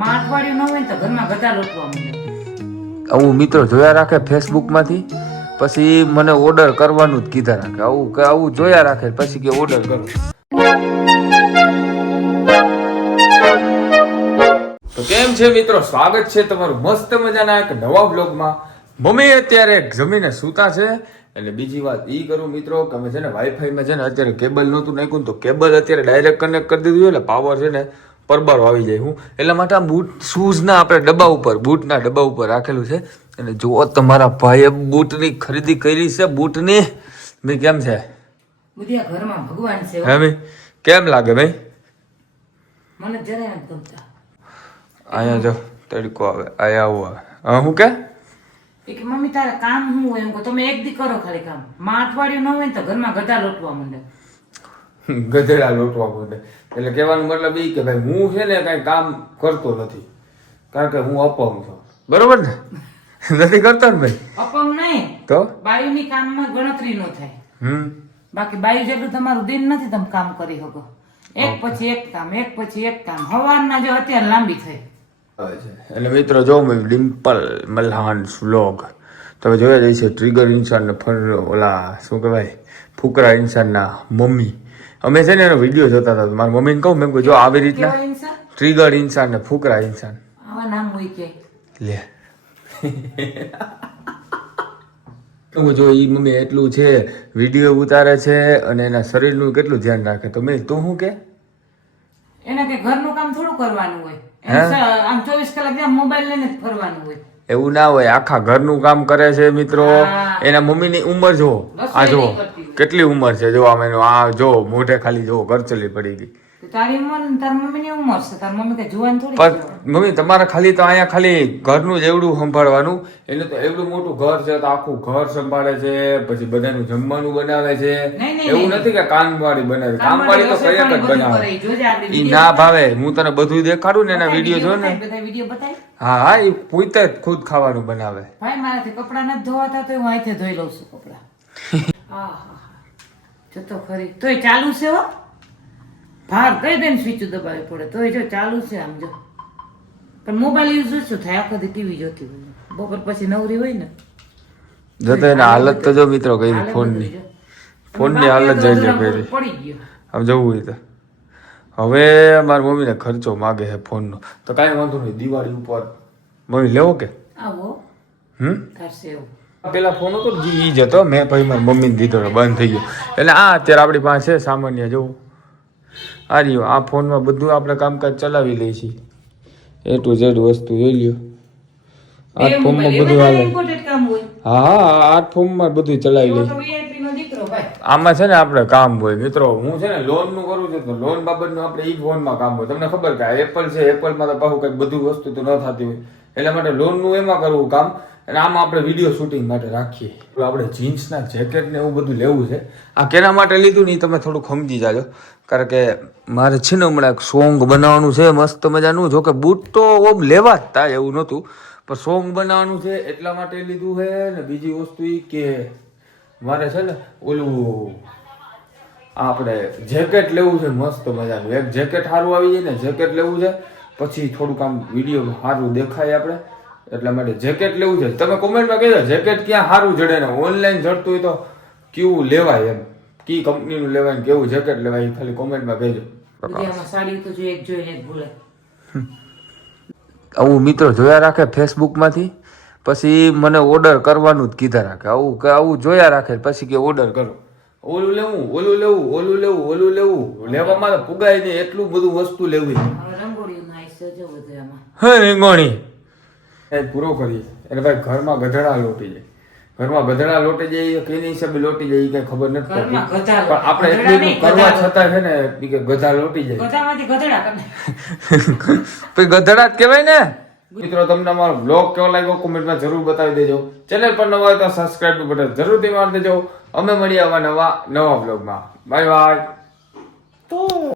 માં આવું મિત્રો જોયા રાખે ફેસબુકમાંથી પછી મને ઓર્ડર કરવાનું જ કીધા રાખે. આવું કે આવું જોયા રાખે, પછી કે ઓર્ડર કરો. તો કેમ છે મિત્રો? સ્વાગત છે તમારું મસ્ત મજાના એક નવા બ્લોગમાં મમ્મી અત્યારે જમીને સૂતા છે. એટલે બીજી વાત ઈ કરું મિત્રો કે અમે છે ને વાઈફાઈમાં છે ને અત્યારે કેબલ નહોતું નાખ્યું તો કેબલ અત્યારે ડાયરેક્ટ કનેક્ટ કરી દીધું એટલે પાવર છે ને પરબારો આવી જાય હું. એટલા માટે આ બૂટ શૂઝના આપણે ડબ્બા ઉપર બૂટના ડબ્બા ઉપર રાખેલું છે. અને જો તમારા ભાઈએ બૂટની ખરીદી કરી છે બૂટની. મેં કેમ છે? ઘરમાં ભગવાન છે હે કેમ લાગે ભાઈ? મને જરાય ગમતા. અહીંયા જો તડકો આવે અહીંયા આવું આવે. હા હું કે? કે મમ્મી તારે કામ હું એમ કહું તમે એક દી કરો ખાલી કામ. માં અઠવાડિયું ન હોય તો ઘરમાં ગધા લોટવા માંડે. ગધેડા લોટવા માંડે. એટલે કહેવાનો મતલબ એ કે ભાઈ હું છે ને કઈ કામ કરતો નથી. કારણ કે હું અપંગ છું. બરોબર ને? નથી કરતો ને ભાઈ? અપંગ નહીં. તો? બાયુની કામમાં ગણતરી ન થાય. હમ. બાકી બાયુ જેટલું તમારું દિન નથી તમે કામ કરી શકો. એક પછી એક કામ એક પછી એક કામ. હવારના જો અત્યારે લાંબી થઈ. એટલે મિત્રો જો મેં ડિમ્પલ મલ્હાન વ્લોગ તમે જોયા જઈ છે ટ્રિગર ઇન્સાન ને ફર ઓલા શું કહેવાય ફુકરા ઇન્સાનના મમ્મી. અમે છે ને એનો વીડિયો જોતા હતા. મારી મમ્મીને કહું મેં કહ્યું જો આવી રીતના ટ્રિગર ઇન્સાન ને ફૂકરા ઇન્સાન. આવા નામ હોય કે. લે. હું જો ઈ મમ્મી એટલું છે વીડિયો ઉતારે છે અને એના શરીરનું કેટલું ધ્યાન રાખે. તો મેં તું શું કે? એને કે ઘરનું કામ થોડું કરવાનું હોય. આમ ચોવીસ કલાક મોબાઈલ લઈને ફરવાનું હોય. એવું ના હોય. આખા ઘરનું કામ કરે છે મિત્રો. એના મમ્મીની ઉંમર જુઓ. આ જો રસોઈ નહીં કરતી. કેટલી ઉંમર છે? જો આમ એનું આ જો મોઢે ખાલી જો કરચલી પડી ગઈ. તો તારી ઉંમર ને તારી મમ્મીની ઉંમર છે. તારી મમ્મી કઈ જુવાન થોડી પણ મમ્મી તમારે ખાલી તો અહીંયા ખાલી ઘરનું જ એવડું સંભાળવાનું. એને તો એવડું મોટું ઘર છે તો આખું ઘર સંભાળે છે પછી બધાનું જમવાનું બનાવે છે. એવું નથી કે કામવાળી બનાવે કામવાળી તો કઈ જ બનાવે. ઈ ના ભાવે. હું તને બધું દેખાડું ને એના વીડિયો જો ને બધા વીડિયો બતાય હા હા એ પોતે જ ખુદ ખાવાનું બનાવે. ભાઈ મારાથી કપડા નથી ધોવાતા તો હું અહીંથી ધોઈ લઉં છું કપડા. જો તો ખરી. તોય ચાલુ છે હો. ભાર કહી દે સ્વિચ દબાવી પડે. તોય જો ચાલુ છે આમ જો. પણ મોબાઈલ યુઝ શું થાય. આખો દી ટીવી જોતી હોય. બપોર પછી નવરી હોય ને. જતો એના હાલત તો જો મિત્રો કઈ ફોનની. ફોનની હાલત જોઈ લે ગયો આમ જવું હોય તો. હવે મારી મમ્મીને ખર્ચો માગે છે ફોનનો. તો કાંઈ વાંધો નહીં. દિવાળી ઉપર. મમ્મી લેવો કે? આવો. હમ? પેલા ફોન હતો ઈ જ હતો. મેં પછી મારી મમ્મીને દીધો બંધ થઈ ગયો. એટલે આ અત્યારે આપણી પાસે સામાન્ય જવું આ રહ્યો આ ફોનમાં બધું આપણે કામકાજ ચલાવી લઈએ છીએ. એ ટુ ઝેડ વસ્તુ જોઈ લ્યો. આ બે ફોનમાં બધું હોય. હા હા આ ફોનમાં બધું ચલાવી લઈએ આમાં છે ને આપણે કામ હોય. મિત્રો હું છે ને લોનનું કરું છું તો લોન બાબતનું આપણે ઈ ફોનમાં કામ હોય. તમને ખબર કે એપલ છે એપલમાં તો પાછું કંઈક બધું વસ્તુ તો ન થતી હોય. એટલા માટે લોનનું એમાં કરવું કામ. આમાં આપણે વીડિયો શૂટિંગ માટે રાખીએ. આપણે જીન્સના જેકેટ ને એવું બધું લેવું છે. આ કેના માટે લીધું ને તમે થોડુંક સમજી જાજો. કારણ કે મારે છે ને હમણાં એક સોંગ બનાવવાનું છે, મસ્ત મજાનું. જો કે બૂટ તો ઓમ લેવા જ થાય એવું નહોતું. પણ સોંગ બનાવવાનું છે એટલા માટે લીધું છે. ને બીજી વસ્તુ એ કે મારે છે ને ઓલું આપણે જેકેટ લેવું છે, મસ્ત મજાનું. એક જેકેટ સારું આવી જાય ને જેકેટ લેવું છે. પછી થોડુંક આમ વીડિયો સારું દેખાય આપણે. એટલા માટે જેકેટ લેવું છે. તમે કોમેન્ટમાં કહેજો જેકેટ ક્યાં સારું જડે ને ઓનલાઈન જડતું હોય તો કેવું લેવાય એમ? કી કંપનીનું લેવાય ને કેવું જેકેટ લેવાય એ ખાલી કોમેન્ટમાં કહેજો. બધી સાડી તો જો એક જોઈને એક ભૂલે. આવું મિત્રો જોયા રાખે ફેસબુકમાંથી? પછી મને ઓર્ડર કરવાનું જ કીધા રાખે. આવું કે આવું જોયા રાખે પછી કે ઓર્ડર કરો. ઓલું લેવું ઓલું લેવું ઓલું લેવું ઓલું લેવું. લેવામાં તો પુગાય નહીં એટલું બધું વસ્તુ લેવી. હે રીંગોણી. એ પૂરો કરીએ એટલે ભાઈ ઘરમાં ગધડા લોટી જાય. ઘરમાં ગધડા લોટી જાય કેની હિસાબે લોટી જાય કઈ ખબર નથી પડતી. પણ આપણે એટલું કરવા છતાં છે ને કે ગધા લોટી જાય. પછી ગધેડા જ કહેવાય ને. મિત્રો તમને અમારો બ્લોગ કેવો લાગ્યો કોમેન્ટમાં જરૂર બતાવી દેજો. ચેનલ પર નવા હોય તો સબસ્ક્રાઇબ બટન જરૂરથી મારી દેજો. અમે મળીએ આવા નવા નવા બ્લોગમાં બાય બાય